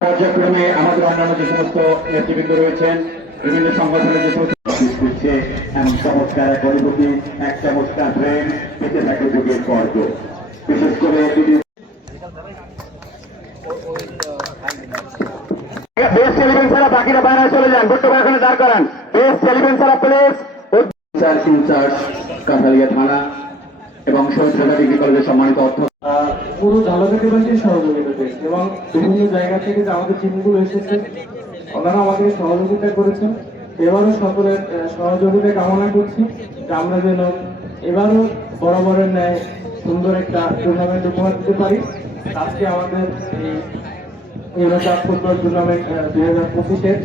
পর্যায়ক্রমে আমাদের অন্যান্য যে সমস্ত নেতৃবৃন্দ রয়েছেন বিভিন্ন সংগঠনের যে সমস্ত করছে এমন চমৎকার অনুভূতি এক চমৎকার ট্রেন পেতে থাকে যুগের পর্ব। বিশেষ করে যদি ছাড়া বাকিরা বাইরে চলে যান। এখানে দাঁড় করান। এলিভেন ছাড়া প্লেস ইনচার্জ কাঁঠালিয়া থানা। এবং শহীদ ঢাকা ডিগ্রি কলেজের সম্মানিত আহ, পুরো ঝালকাঠিবাসীর সহযোগিতা পেয়েছি এবং বিভিন্ন জায়গা থেকে যে আমাদের টিমগুলো এসেছে ওনারা আমাদের সহযোগিতা করেছেন। এবারও সকলের সহযোগিতা কামনা করছি যে আমরা যেন এবারও বরাবরের ন্যায় সুন্দর একটা টুর্নামেন্ট উপহার দিতে পারি। আজকে আমাদের এই ইউরোকাপ ফুটবল টুর্নামেন্ট দুই হাজার পঁচিশের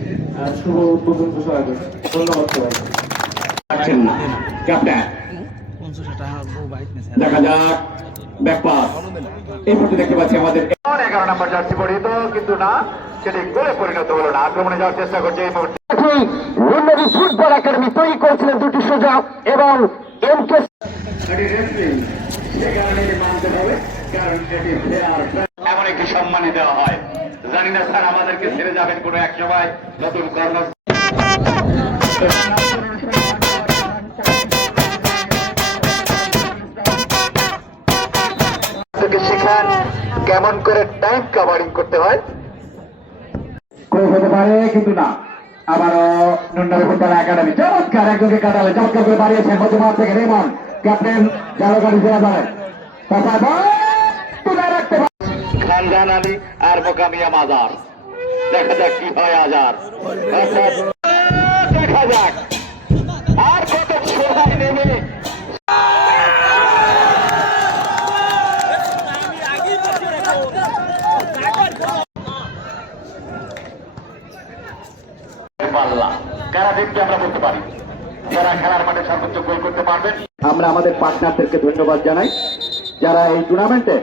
শুভ উদ্বোধন ঘোষণা করছি। ধন্যবাদ সবাই দেখা যাক ব্যাকপাস এই মুহূর্তে দেখতে পাচ্ছি আমাদের এগারো নম্বর জার্সি পরিহিত কিন্তু না সেটি গোলে পরিণত হলো না। আক্রমণে যাওয়ার চেষ্টা করছে এই মুহূর্তে। রুন্নবী ফুটবল একাডেমি তৈরি করেছিলেন দুটি সুযোগ এবং এম কে সে কারণে মানতে হবে কারণ এটি ফেয়ার এমন একটি সম্মানে দেওয়া হয়। জানি না স্যার আমাদেরকে ছেড়ে যাবেন কোনো এক সময় নতুন কর্ম শেখান কেমন করে টাইম কাভারিং করতে হয়? হতে পারে কিন্তু না। আবারও ফুটবল একাডেমি। চমৎকার একজনকে কাটালে চমৎকার করে বাড়িয়েছেন থেকে রেমন। ক্যাপ্টেন জেলা তুলে রাখতে পারে। খানজান আলী আর মোকামিয়া মাজার। দেখা যাক কি হয় আজার পাল্লা কারা দেখতে আমরা বলতে পারি। যারা খেলার মাঠে সর্বোচ্চ গোল করতে পারবেন। আমরা আমাদের পার্টনারদেরকে ধন্যবাদ জানাই। যারা এই টুর্নামেন্টে